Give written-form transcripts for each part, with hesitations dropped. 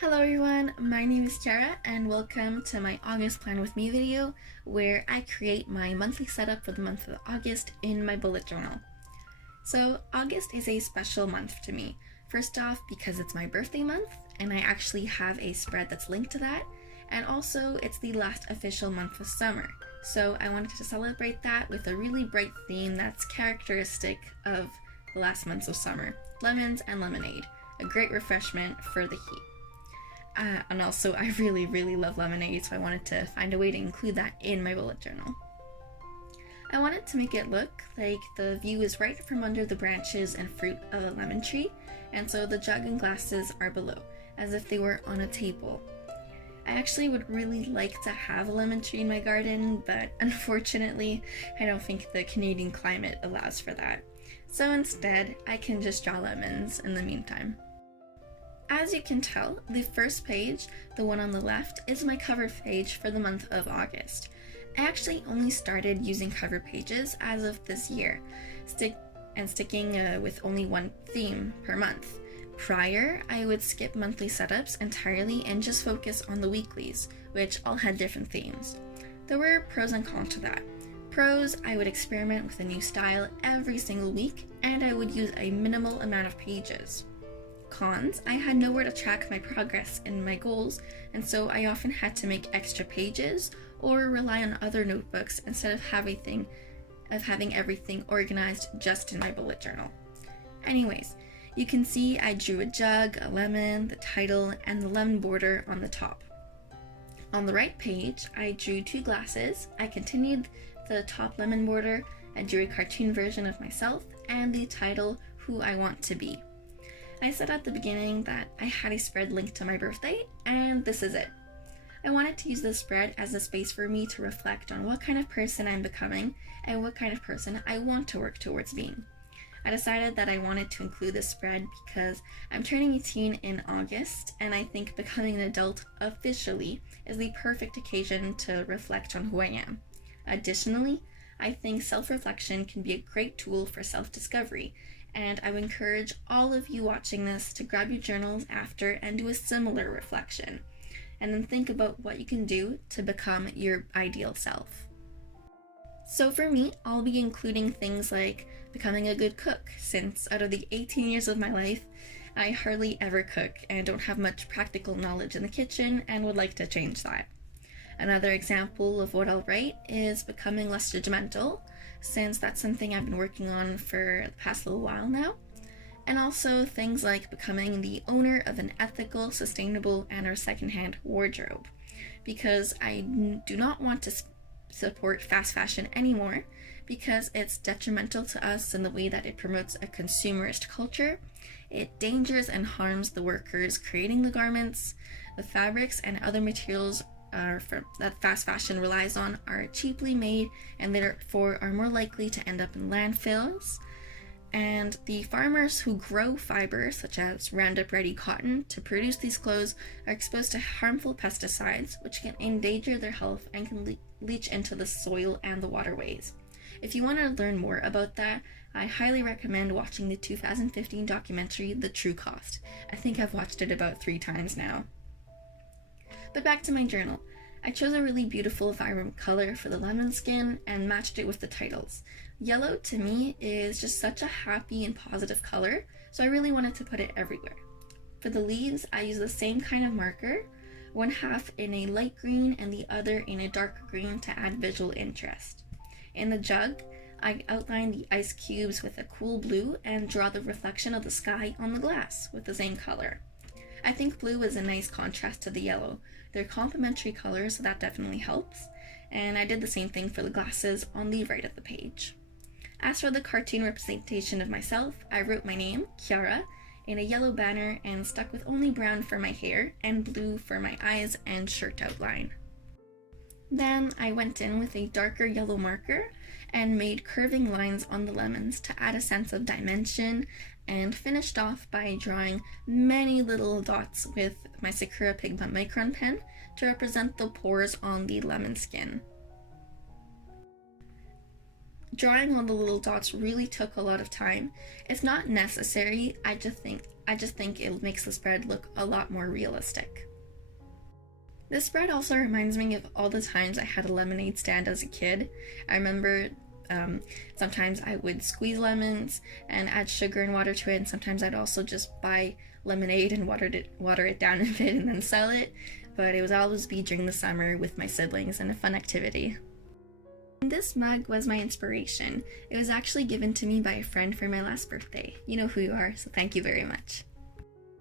Hello everyone, my name is Tiara and welcome to my August Plan With Me video where I create my monthly setup for the month of August in my bullet journal. So August is a special month to me. First off, because it's my birthday month and I actually have a spread that's linked to that, and also it's the last official month of summer. So I wanted to celebrate that with a really bright theme that's characteristic of the last months of summer: lemons and lemonade, a great refreshment for the heat. And also, I really love lemonade, so I wanted to find a way to include that in my bullet journal. I wanted to make it look like the view is right from under the branches and fruit of a lemon tree, and so the jug and glasses are below, as if they were on a table. I actually would really like to have a lemon tree in my garden, but unfortunately, I don't think the Canadian climate allows for that. So instead, I can just draw lemons in the meantime. As you can tell, the first page, the one on the left, is my cover page for the month of August. I actually only started using cover pages as of this year, sticking with only one theme per month. Prior, I would skip monthly setups entirely and just focus on the weeklies, which all had different themes. There were pros and cons to that. Pros, I would experiment with a new style every single week, and I would use a minimal amount of pages. Cons, I had nowhere to track my progress and my goals, and so I often had to make extra pages or rely on other notebooks instead of having everything organized just in my bullet journal. Anyways, you can see I drew a jug, a lemon, the title, and the lemon border on the top. On the right page, I drew two glasses. I continued the top lemon border, I drew a cartoon version of myself, and the title, Who I Want to Be. I said at the beginning that I had a spread linked to my birthday, and this is it. I wanted to use this spread as a space for me to reflect on what kind of person I'm becoming and what kind of person I want to work towards being. I decided that I wanted to include this spread because I'm turning 18 in August, and I think becoming an adult officially is the perfect occasion to reflect on who I am. Additionally, I think self-reflection can be a great tool for self-discovery, and I would encourage all of you watching this to grab your journals after and do a similar reflection, and then think about what you can do to become your ideal self. So for me, I'll be including things like becoming a good cook, since out of the 18 years of my life, I hardly ever cook and don't have much practical knowledge in the kitchen and would like to change that. Another example of what I'll write is becoming less judgmental, since that's something I've been working on for the past little while now. And also things like becoming the owner of an ethical, sustainable, and or secondhand wardrobe, because I do not want to support fast fashion anymore because it's detrimental to us in the way that it promotes a consumerist culture. It endangers and harms the workers creating the garments. The fabrics and other materials that fast fashion relies on are cheaply made and therefore are more likely to end up in landfills. And the farmers who grow fiber, such as Roundup Ready cotton, to produce these clothes are exposed to harmful pesticides, which can endanger their health and can leach into the soil and the waterways. If you want to learn more about that, I highly recommend watching the 2015 documentary, The True Cost. I think I've watched it about 3 times now. But back to my journal. I chose a really beautiful vibrant color for the lemon skin and matched it with the titles. Yellow to me is just such a happy and positive color, so I really wanted to put it everywhere. For the leaves, I used the same kind of marker, one half in a light green and the other in a dark green to add visual interest. In the jug, I outline the ice cubes with a cool blue and draw the reflection of the sky on the glass with the same color. I think blue is a nice contrast to the yellow. They're complementary colors, so that definitely helps. And I did the same thing for the glasses on the right of the page. As for the cartoon representation of myself, I wrote my name, Kiara, in a yellow banner and stuck with only brown for my hair and blue for my eyes and shirt outline. Then I went in with a darker yellow marker and made curving lines on the lemons to add a sense of dimension, and finished off by drawing many little dots with my Sakura Pigma Micron pen to represent the pores on the lemon skin. drawing on the little dots really took a lot of time. It's not necessary, I just think it makes the spread look a lot more realistic. This spread also reminds me of all the times I had a lemonade stand as a kid. I remember sometimes I would squeeze lemons and add sugar and water to it, and sometimes I'd also just buy lemonade and water it down a bit and then sell it, but it would always be during the summer with my siblings and a fun activity. This mug was my inspiration. It was actually given to me by a friend for my last birthday. You know who you are, so thank you very much.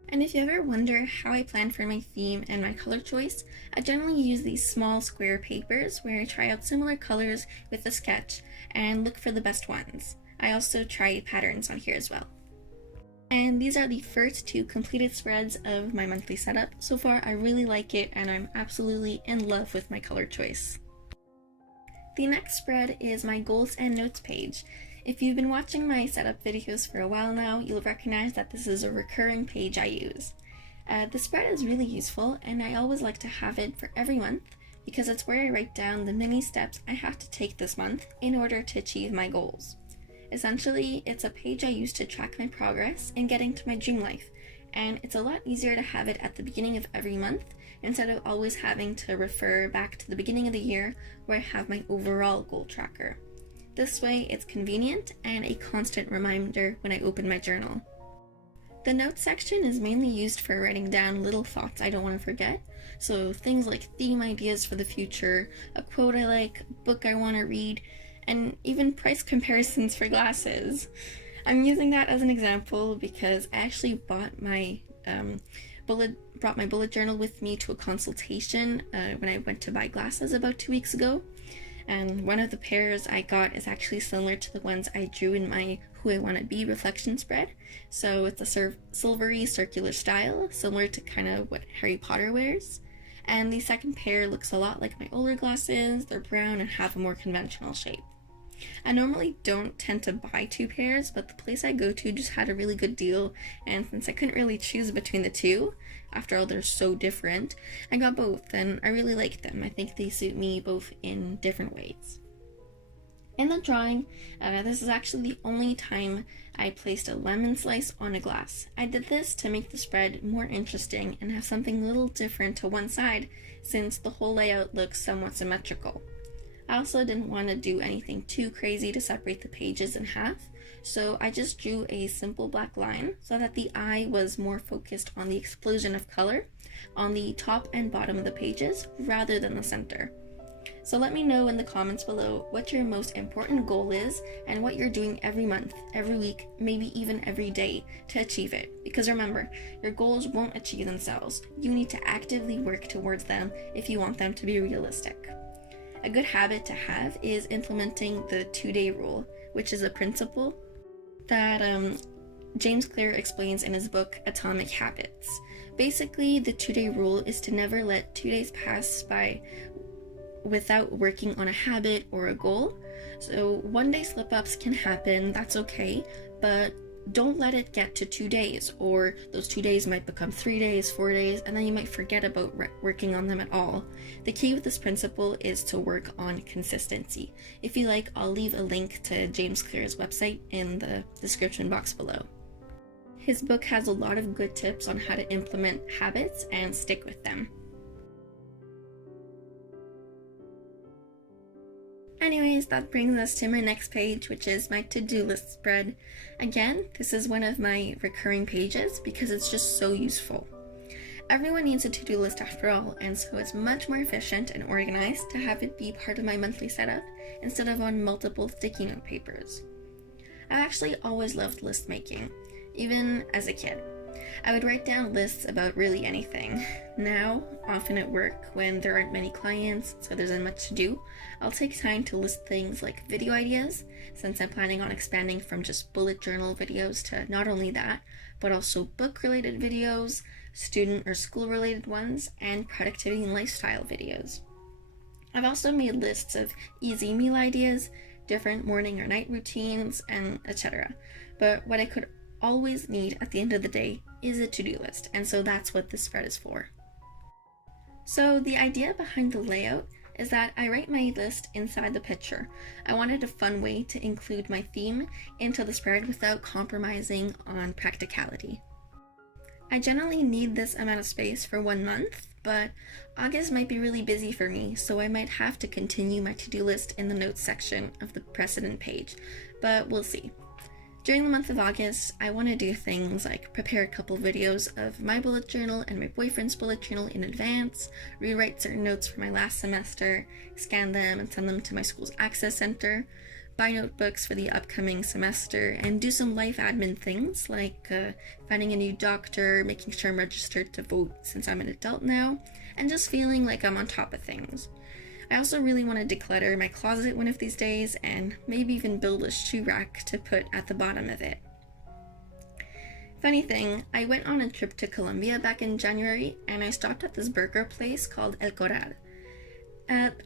And if you ever wonder how I plan for my theme and my color choice, I generally use these small square papers where I try out similar colors with a sketch and look for the best ones. I also try patterns on here as well. And these are the first 2 completed spreads of my monthly setup. So far I really like it and I'm absolutely in love with my color choice. The next spread is my goals and notes page. If you've been watching my setup videos for a while now, you'll recognize that this is a recurring page I use. The spread is really useful and I always like to have it for every month because it's where I write down the mini steps I have to take this month in order to achieve my goals. Essentially, it's a page I use to track my progress in getting to my dream life, and it's a lot easier to have it at the beginning of every month instead of always having to refer back to the beginning of the year where I have my overall goal tracker. This way, it's convenient and a constant reminder when I open my journal. The notes section is mainly used for writing down little thoughts I don't want to forget, so things like theme ideas for the future, a quote I like, a book I want to read, and even price comparisons for glasses. I'm using that as an example because I actually brought my bullet journal with me to a consultation when I went to buy glasses about 2 weeks ago. And one of the pairs I got is actually similar to the ones I drew in my Who I Want to Be reflection spread. So it's a silvery circular style, similar to kind of what Harry Potter wears. And the second pair looks a lot like my older glasses. They're brown and have a more conventional shape. I normally don't tend to buy 2 pairs, but the place I go to just had a really good deal, and since I couldn't really choose between the 2, after all they're so different, I got both and I really like them. I think they suit me both in different ways. In the drawing, this is actually the only time I placed a lemon slice on a glass. I did this to make the spread more interesting and have something a little different to one side since the whole layout looks somewhat symmetrical. I also didn't want to do anything too crazy to separate the pages in half, so I just drew a simple black line so that the eye was more focused on the explosion of color on the top and bottom of the pages rather than the center. So let me know in the comments below what your most important goal is and what you're doing every month, every week, maybe even every day to achieve it. Because remember, your goals won't achieve themselves. You need to actively work towards them if you want them to be realistic. A good habit to have is implementing the 2-day rule, which is a principle that James Clear explains in his book Atomic Habits. Basically, the 2-day rule is to never let 2 days pass by without working on a habit or a goal. So 1-day slip-ups can happen, that's okay, but don't let it get to 2 days, or those 2 days might become 3 days, 4 days, and then you might forget about working on them at all. The key with this principle is to work on consistency. If you like, I'll leave a link to James Clear's website in the description box below. His book has a lot of good tips on how to implement habits and stick with them. Anyways, that brings us to my next page, which is my to-do list spread. Again, this is one of my recurring pages because it's just so useful. Everyone needs a to-do list after all, and so it's much more efficient and organized to have it be part of my monthly setup instead of on multiple sticky note papers. I've actually always loved list making, even as a kid. I would write down lists about really anything. Now, often at work, when there aren't many clients, so there isn't much to do, I'll take time to list things like video ideas, since I'm planning on expanding from just bullet journal videos to not only that, but also book-related videos, student or school-related ones, and productivity and lifestyle videos. I've also made lists of easy meal ideas, different morning or night routines, and etc. But what I could always need at the end of the day is a to-do list, and so that's what this spread is for. So the idea behind the layout is that I write my list inside the picture. I wanted a fun way to include my theme into the spread without compromising on practicality. I generally need this amount of space for 1 month, but August might be really busy for me, so I might have to continue my to-do list in the notes section of the precedent page, but we'll see. During the month of August, I want to do things like prepare a couple videos of my bullet journal and my boyfriend's bullet journal in advance, rewrite certain notes from my last semester, scan them and send them to my school's access center, buy notebooks for the upcoming semester, and do some life admin things like finding a new doctor, making sure I'm registered to vote since I'm an adult now, and just feeling like I'm on top of things. I also really want to declutter my closet one of these days and maybe even build a shoe rack to put at the bottom of it. Funny thing, I went on a trip to Colombia back in January and I stopped at this burger place called El Corral.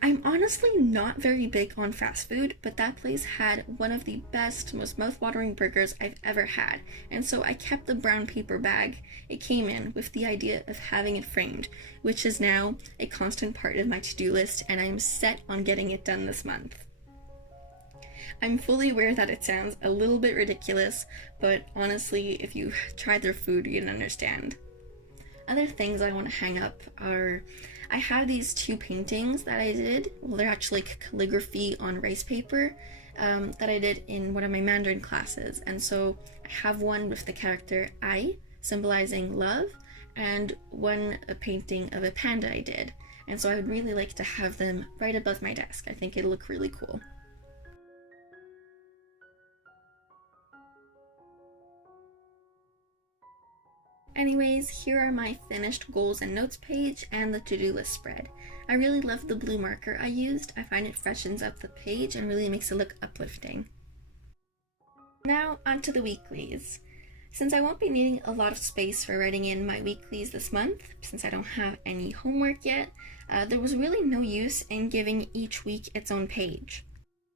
I'm honestly not very big on fast food, but that place had one of the best, most mouth-watering burgers I've ever had, and so I kept the brown paper bag it came in with the idea of having it framed, which is now a constant part of my to-do list, and I'm set on getting it done this month. I'm fully aware that it sounds a little bit ridiculous, but honestly, if you tried their food, you'd understand. Other things I want to hang up are, I have these 2 paintings that I did. Well, they're actually like calligraphy on rice paper that I did in one of my Mandarin classes. And so I have one with the character I, symbolizing love, and a painting of a panda I did. And so I would really like to have them right above my desk. I think it'll look really cool. Anyways, here are my finished goals and notes page and the to-do list spread. I really love the blue marker I used. I find it freshens up the page and really makes it look uplifting. Now onto the weeklies. Since I won't be needing a lot of space for writing in my weeklies this month, since I don't have any homework yet, there was really no use in giving each week its own page.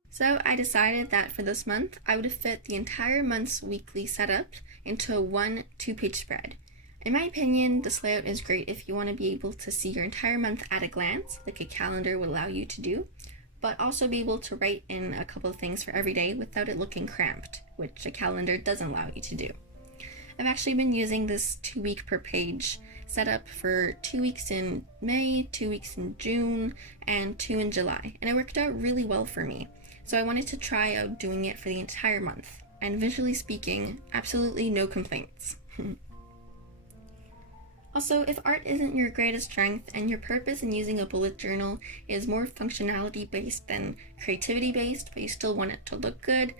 So I decided that for this month, I would fit the entire month's weekly setup into one 2-page spread. In my opinion, this layout is great if you want to be able to see your entire month at a glance, like a calendar would allow you to do, but also be able to write in a couple of things for every day without it looking cramped, which a calendar doesn't allow you to do. I've actually been using this 2-week per page setup for 2 weeks in May, 2 weeks in June, and 2 in July, and it worked out really well for me. So I wanted to try out doing it for the entire month, and visually speaking, absolutely no complaints. Also, if art isn't your greatest strength and your purpose in using a bullet journal is more functionality based than creativity based, but you still want it to look good,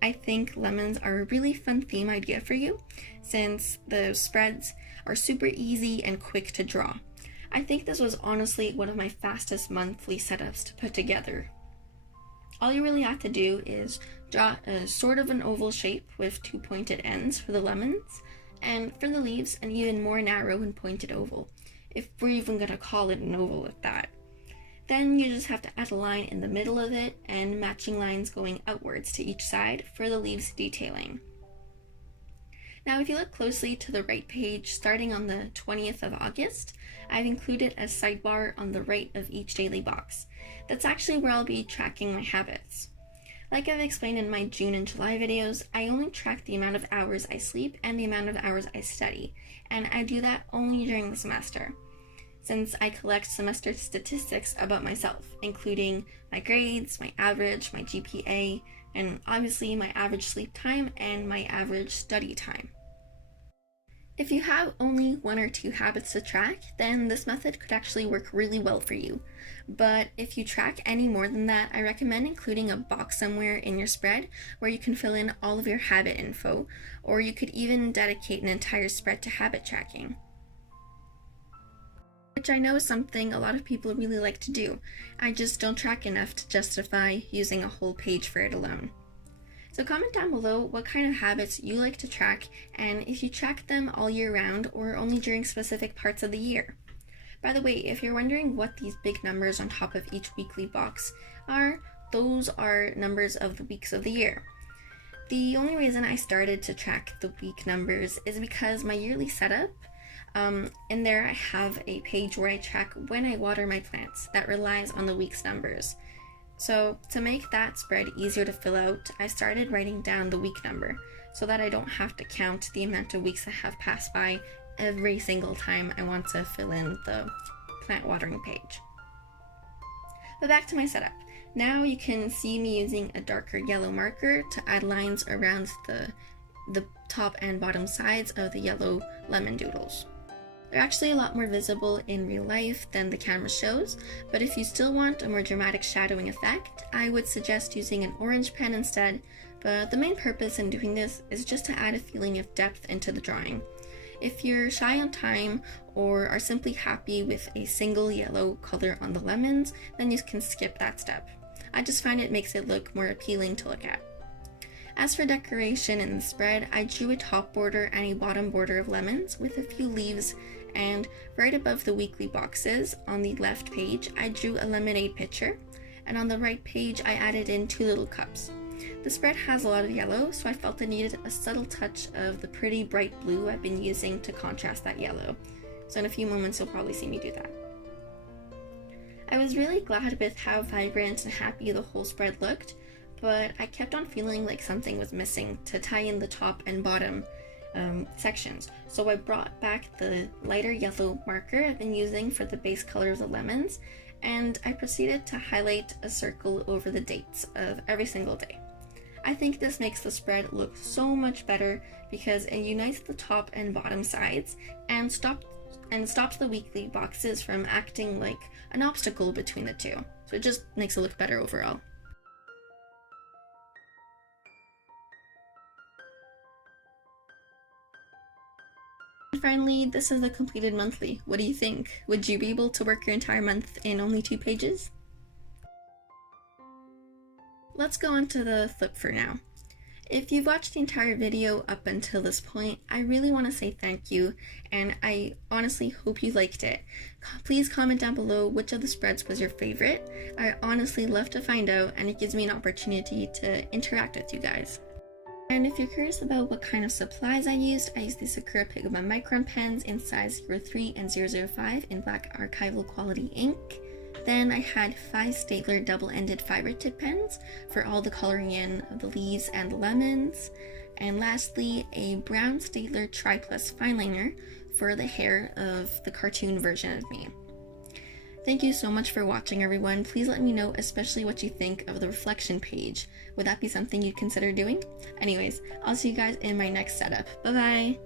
I think lemons are a really fun theme idea for you, since the spreads are super easy and quick to draw. I think this was honestly one of my fastest monthly setups to put together. All you really have to do is draw a sort of an oval shape with 2 pointed ends for the lemons, and for the leaves, an even more narrow and pointed oval, if we're even going to call it an oval at that. Then you just have to add a line in the middle of it and matching lines going outwards to each side for the leaves detailing. Now if you look closely to the right page, starting on the 20th of August, I've included a sidebar on the right of each daily box. That's actually where I'll be tracking my habits. Like I've explained in my June and July videos, I only track the amount of hours I sleep and the amount of hours I study, and I do that only during the semester, since I collect semester statistics about myself, including my grades, my average, my GPA, and obviously my average sleep time and my average study time. If you have only 1 or 2 habits to track, then this method could actually work really well for you. But if you track any more than that, I recommend including a box somewhere in your spread where you can fill in all of your habit info, or you could even dedicate an entire spread to habit tracking, which I know is something a lot of people really like to do. I just don't track enough to justify using a whole page for it alone. So comment down below what kind of habits you like to track, and if you track them all year round or only during specific parts of the year. By the way, if you're wondering what these big numbers on top of each weekly box are, those are numbers of the weeks of the year. The only reason I started to track the week numbers is because my yearly setup In there I have a page where I track when I water my plants that relies on the week's numbers. So to make that spread easier to fill out, I started writing down the week number so that I don't have to count the amount of weeks that have passed by every single time I want to fill in the plant watering page. But back to my setup. Now you can see me using a darker yellow marker to add lines around the top and bottom sides of the yellow lemon doodles. They're actually a lot more visible in real life than the camera shows, but if you still want a more dramatic shadowing effect, I would suggest using an orange pen instead, but the main purpose in doing this is just to add a feeling of depth into the drawing. If you're shy on time or are simply happy with a single yellow color on the lemons, then you can skip that step. I just find it makes it look more appealing to look at. As for decoration in the spread, I drew a top border and a bottom border of lemons with a few leaves, and right above the weekly boxes on the left page, I drew a lemonade pitcher, and on the right page, I added in 2 little cups. The spread has a lot of yellow, so I felt it needed a subtle touch of the pretty bright blue I've been using to contrast that yellow. So in a few moments, you'll probably see me do that. I was really glad with how vibrant and happy the whole spread looked, but I kept on feeling like something was missing to tie in the top and bottom sections. So I brought back the lighter yellow marker I've been using for the base color of the lemons, and I proceeded to highlight a circle over the dates of every single day. I think this makes the spread look so much better because it unites the top and bottom sides and stops the weekly boxes from acting like an obstacle between the two. So it just makes it look better overall. Finally, this is the completed monthly. What do you think? Would you be able to work your entire month in only 2 pages? Let's go on to the flip for now. If you've watched the entire video up until this point, I really want to say thank you, and I honestly hope you liked it. Please comment down below which of the spreads was your favorite. I honestly love to find out, and it gives me an opportunity to interact with you guys. And if you're curious about what kind of supplies I used the Sakura Pigma Micron pens in size 03 and 005 in black archival quality ink. Then I had 5 Staedtler double-ended fiber tip pens for all the coloring in of the leaves and the lemons. And lastly, a brown Staedtler triplus fineliner for the hair of the cartoon version of me. Thank you so much for watching, everyone. Please let me know especially what you think of the reflection page. Would that be something you'd consider doing? Anyways, I'll see you guys in my next setup. Bye bye!